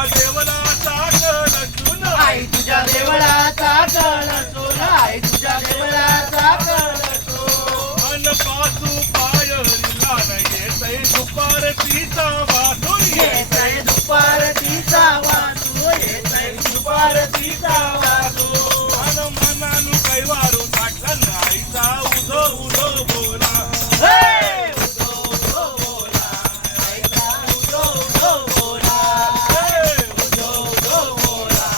तुझ्या देवळाचा कळसून आई तुझ्या देवळाचा कळसून आई तुझ्या देवळाचा कळसून अन पासू पाय हरिला येतय दुपारतीचा वासून येतय दुपारतीचा वासू येतय दुपारतीचा वासू अन मनानु कैवारू टाकला नाहीचा उधो उधो बोला हे उदो उदो बोला आईचा उदो उदो बोला हे उदो उदो बोला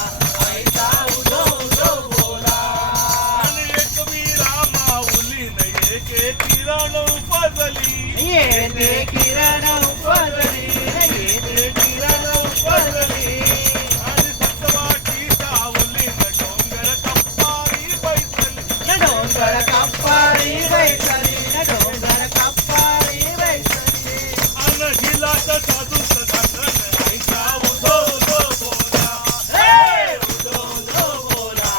आईचा उदो उदो बोला आणि एक वीरा माऊली न एके किरण उपजली येते किरण उपजली येते किरण उपजली आणि सतवाची सावली न डोंगर कप्पारी बैसली डोंगर कप्पारी बैसली डोंगर कप्पारी बैसली अन हिलाच साधूच दाखल आईचा उधो उधो बोला हे उदो उदो बोला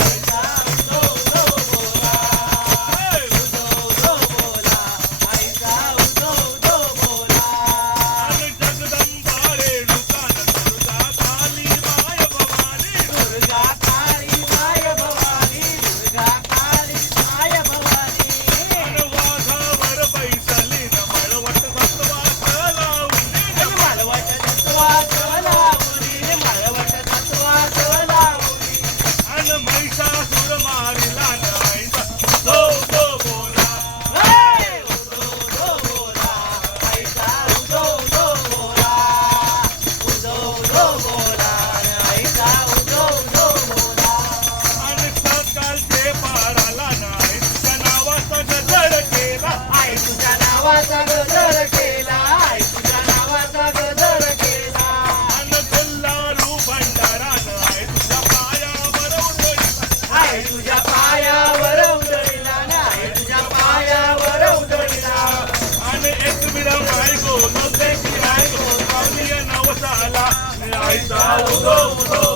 आईचा उदो उदो बोला हे उदो उदो बोला आईचा उदो उदो बोला अन जगदंबा रेणुका न दुर्गा काली माय भवानी दुर्गा काळी माय भवानी दुर्गा काळी माय भवानी अन वाघावर बैसली न मळवट सत्वात लावली मालवट तत्वात लावली मालवट तत्वात लावली अन महिषासुर मारिला न आईचा उधो उधो बोला हे उदो उदो बोला आईचा उदो उदो बोला उदो उदो बोला आईचा उदो उदो बोला आणि सकाळचे पाराला नाही तुझ्या नावाचा गजर केला आई तुझ्या नावाचा गजर केला आई तुझ्या नावाचा गजर केला आणि गुल्हारू भंडारा नाही तुझ्या पायावर उडविला आई तुझ्या पायावर उधळीला आई तुझ्या पायावर उधळीला आणि एक विरम आई गो नव्हते की आई गो पावली नवसाला आईचा उधो उधो